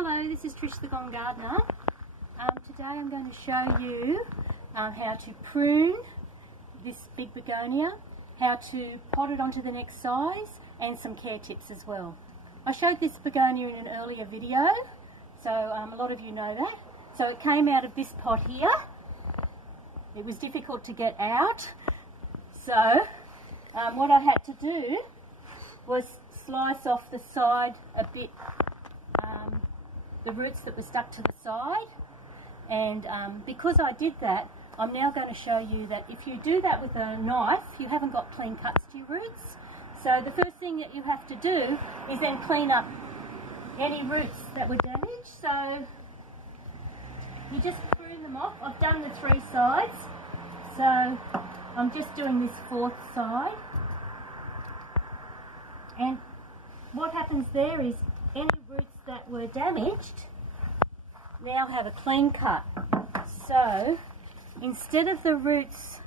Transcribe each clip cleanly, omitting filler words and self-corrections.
Hello, this is Trish the Gong gardener. Today I'm going to show you how to prune this big begonia, how to pot it onto the next size, and some care tips as well. I showed this begonia in an earlier video, so a lot of you know that. So it came out of this pot here. It was difficult to get out, so what I had to do was slice off the side a bit, the roots that were stuck to the side, and because I did that, I'm now going to show you that if you do that with a knife, you haven't got clean cuts to your roots. So the first thing that you have to do is then clean up any roots that were damaged. So you just prune them off. I've done the 3 sides, so I'm just doing this 4th side. And what happens there is any roots that were damaged now have a clean cut. So instead of the roots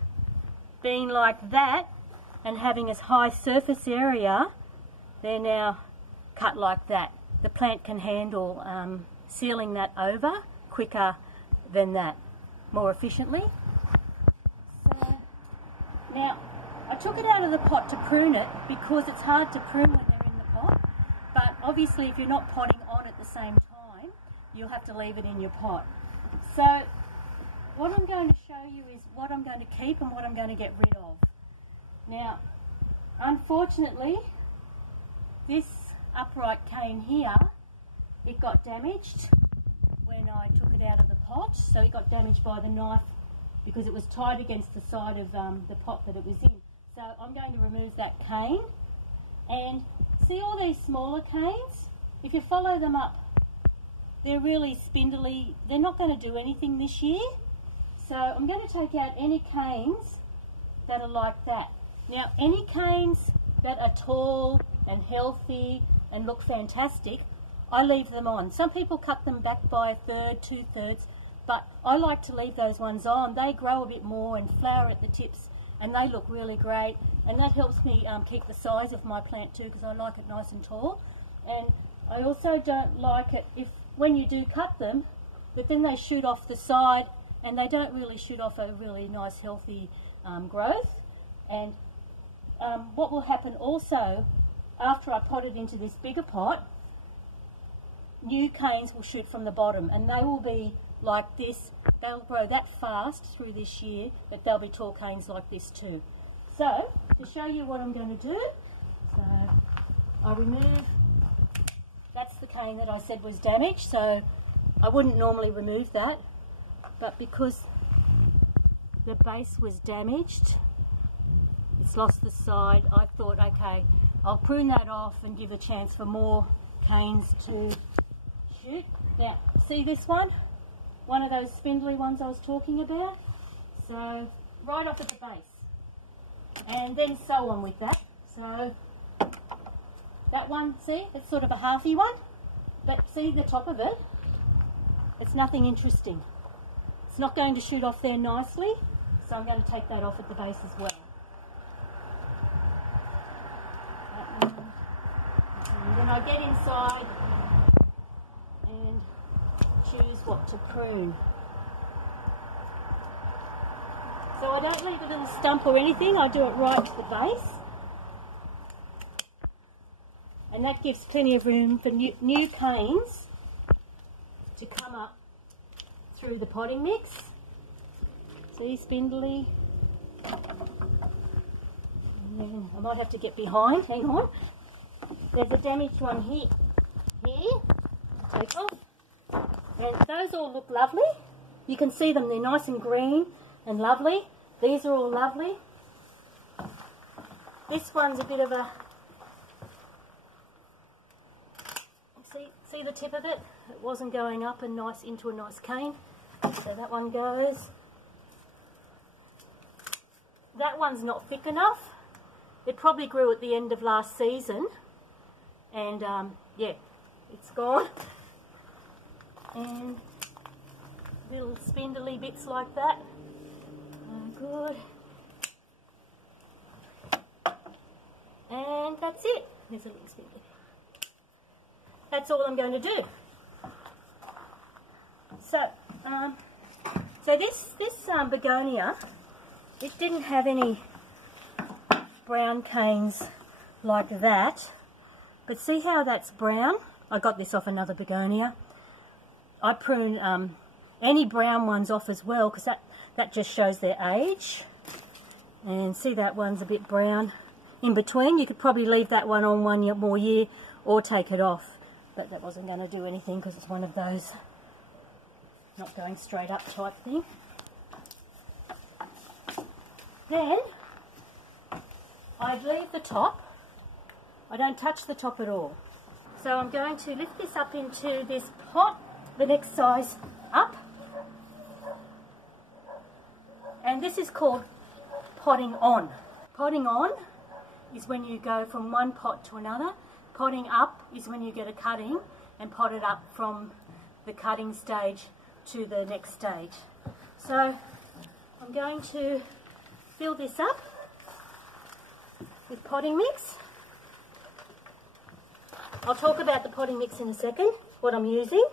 being like that and having a high surface area, they're now cut like that. The plant can handle sealing that over quicker than that, more efficiently. So now I took it out of the pot to prune it because it's hard to prune when they're in the pot, but obviously if you're not potting on at the same time, you'll have to leave it in your pot. So what I'm going to show you is what I'm going to keep and what I'm going to get rid of. Now, unfortunately, this upright cane here, it got damaged when I took it out of the pot. So it got damaged by the knife because it was tied against the side of the pot that it was in. So I'm going to remove that cane. And see all these smaller canes? If you follow them up, they're really spindly. They're not going to do anything this year. So I'm going to take out any canes that are like that. Now, any canes that are tall and healthy and look fantastic, I leave them on. Some people cut them back by 1/3, 2/3, but I like to leave those ones on. They grow a bit more and flower at the tips, and they look really great. And that helps me keep the size of my plant too, because I like it nice and tall. And I also don't like it when you do cut them, but then they shoot off the side, and they don't really shoot off a really nice healthy growth. And what will happen also, after I pot it into this bigger pot, new canes will shoot from the bottom, and they will be like this. They'll grow that fast through this year that they'll be tall canes like this too. So to show you what I'm going to do, so I remove, that's the cane that I said was damaged, so I wouldn't normally remove that, but because the base was damaged, it's lost the side, I thought, okay, I'll prune that off and give a chance for more canes to shoot. Now, see this one? One of those spindly ones I was talking about? So, right off at the base. And then so on with that. So, that one, see? It's sort of a halfy one. But see the top of it? It's nothing interesting. It's not going to shoot off there nicely, so I'm going to take that off at the base as well. And then I get inside and choose what to prune. So I don't leave a little stump or anything, I do it right at the base. And that gives plenty of room for new canes to come up through the potting mix. See, spindly. And then I might have to get behind, hang on. There's a damaged one here. Take off. And those all look lovely. You can see them, they're nice and green and lovely. These are all lovely. This one's a bit of a, see the tip of it? It wasn't going up and nice into a nice cane. So that one goes. That one's not thick enough. It probably grew at the end of last season. And yeah, it's gone. And little spindly bits like that. Oh, good. And that's it. There's a little spindly. That's all I'm going to do. So this begonia, it didn't have any brown canes like that, but see how that's brown? I got this off another begonia. I prune any brown ones off as well, because that just shows their age. And see, that one's a bit brown in between. You could probably leave that one on 1 more year or take it off, but that wasn't going to do anything because it's one of those not going straight up type thing. Then I'd leave the top. I don't touch the top at all. So I'm going to lift this up into this pot, the next size up. And this is called potting on. Potting on is when you go from one pot to another. Potting up is when you get a cutting and pot it up from the cutting stage to the next stage. So I'm going to fill this up with potting mix. I'll talk about the potting mix in a second, what I'm using.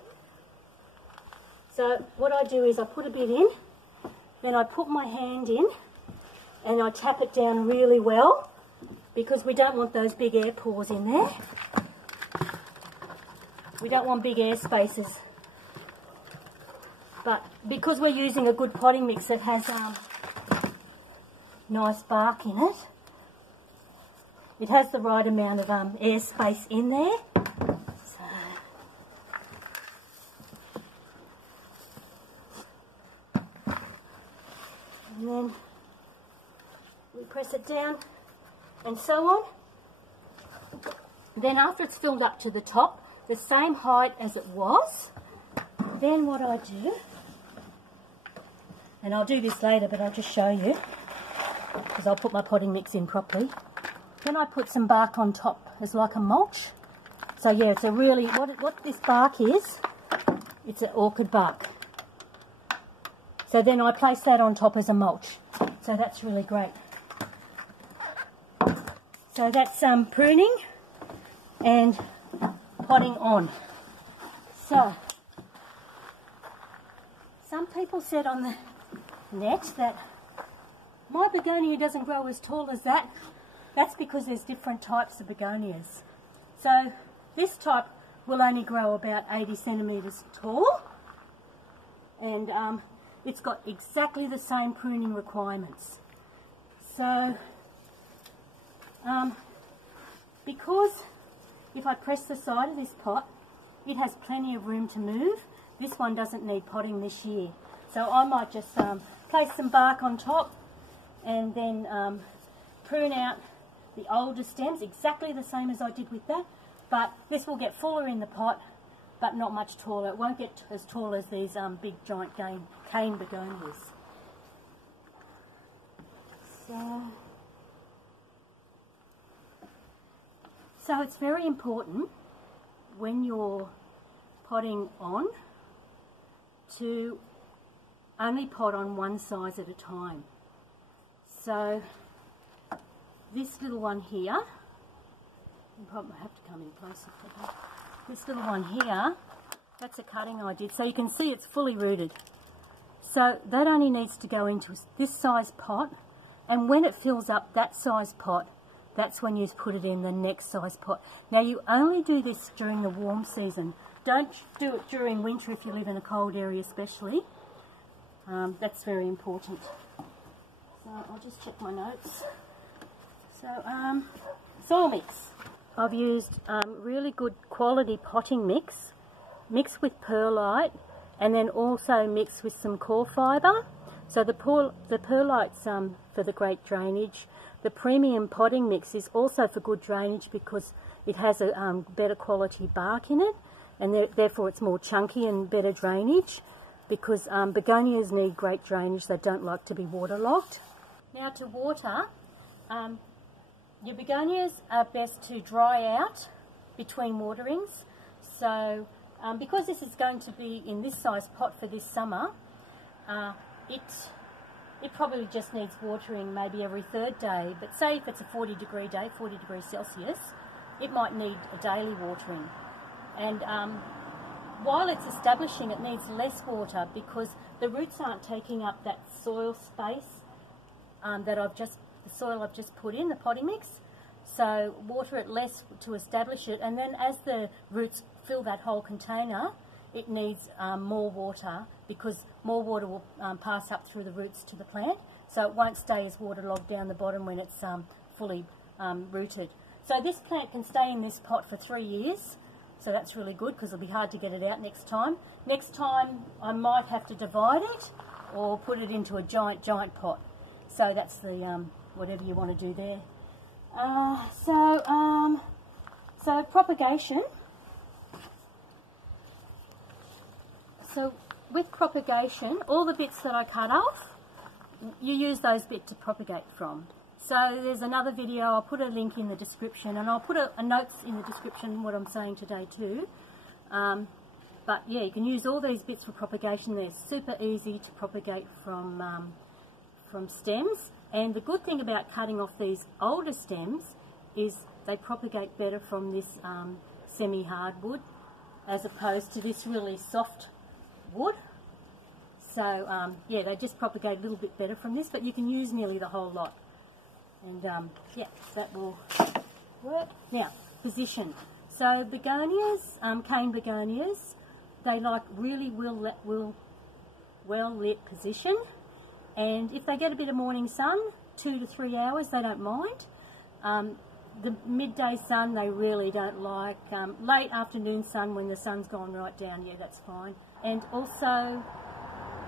So what I do is I put a bit in, then I put my hand in and I tap it down really well, because we don't want those big air pores in there. We don't want big air spaces. But because we're using a good potting mix that has nice bark in it, it has the right amount of air space in there. So, and then we press it down and so on. Then after it's filled up to the top, the same height as it was, then what I do, and I'll do this later, but I'll just show you, because I'll put my potting mix in properly. Then I put some bark on top as like a mulch. So yeah, it's a really, what this bark is, it's an orchid bark. So then I place that on top as a mulch. So that's really great. So that's pruning and potting on. So, some people said on the net that my begonia doesn't grow as tall as that. That's because there's different types of begonias. So this type will only grow about 80 centimetres tall, and it's got exactly the same pruning requirements. So because if I press the side of this pot, it has plenty of room to move. This one doesn't need potting this year. So I might just place some bark on top and then prune out the older stems, exactly the same as I did with that. But this will get fuller in the pot, but not much taller. It won't get as tall as these big giant cane begonias. So it's very important when you're potting on to only pot on one size at a time. So this little one here, you probably have to come in closer for that. This little one here, that's a cutting I did. So you can see it's fully rooted. So that only needs to go into this size pot, and when it fills up that size pot, that's when you put it in the next size pot. Now you only do this during the warm season. Don't do it during winter if you live in a cold area especially. That's very important. So I'll just check my notes. So soil mix. I've used really good quality potting mix, mixed with perlite, and then also mixed with some coir fibre. So the perlite's for the great drainage. The premium potting mix is also for good drainage because it has a better quality bark in it, and therefore it's more chunky and better drainage, because begonias need great drainage. They don't like to be waterlogged. Now to water, your begonias are best to dry out between waterings. So because this is going to be in this size pot for this summer, it probably just needs watering maybe every third day. But say if it's a 40-degree day, 40 degrees Celsius, it might need a daily watering. And while it's establishing, it needs less water because the roots aren't taking up that soil space the soil I've just put in, the potting mix. So water it less to establish it, and then as the roots fill that whole container, it needs more water because more water will pass up through the roots to the plant, so it won't stay as waterlogged down the bottom when it's fully rooted. So this plant can stay in this pot for 3 years, so that's really good because it'll be hard to get it out next time. Next time I might have to divide it or put it into a giant pot. So that's the whatever you want to do there. So propagation. So with propagation, all the bits that I cut off, you use those bits to propagate from. So there's another video, I'll put a link in the description, and I'll put a notes in the description what I'm saying today too. But yeah, you can use all these bits for propagation. They're super easy to propagate from stems. And the good thing about cutting off these older stems is they propagate better from this semi-hardwood as opposed to this really soft wood. So yeah, they just propagate a little bit better from this, but you can use nearly the whole lot. And yeah, that will work. Now, position. So begonias, cane begonias, they like really well lit position. And if they get a bit of morning sun, 2 to 3 hours, they don't mind. The midday sun they really don't like. Late afternoon sun when the sun's gone right down, yeah, that's fine. And also,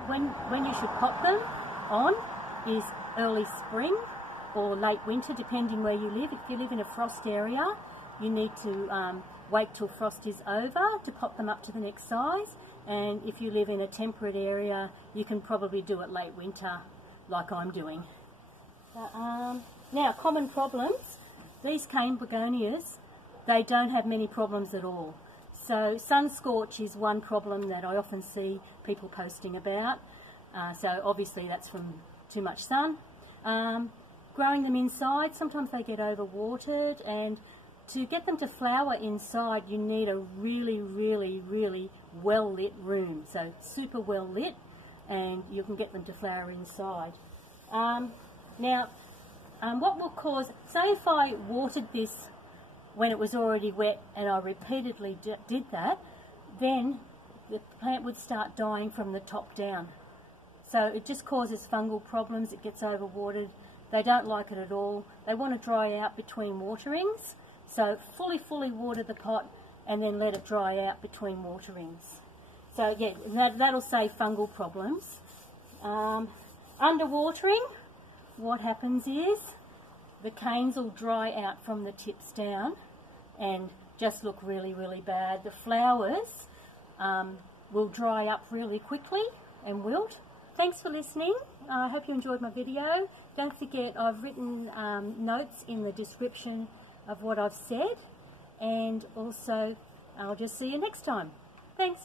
when you should pop them on is early spring or late winter, depending where you live. If you live in a frost area, you need to wait till frost is over to pop them up to the next size. And if you live in a temperate area, you can probably do it late winter, like I'm doing. Now, common problems. These cane begonias, they don't have many problems at all. So sun scorch is one problem that I often see people posting about. So obviously that's from too much sun. Growing them inside, sometimes they get overwatered, and to get them to flower inside, you need a really well lit room. So super well lit, and you can get them to flower inside. Now, what will cause, say if I watered this when it was already wet and I repeatedly did that, then the plant would start dying from the top down. So it just causes fungal problems, it gets overwatered. They don't like it at all. They want to dry out between waterings. So fully water the pot and then let it dry out between waterings. So yeah, that'll save fungal problems. Underwatering, what happens is the canes will dry out from the tips down and just look really bad. The flowers will dry up really quickly and wilt. Thanks for listening. I hope you enjoyed my video. Don't forget, I've written notes in the description of what I've said, and also I'll just see you next time.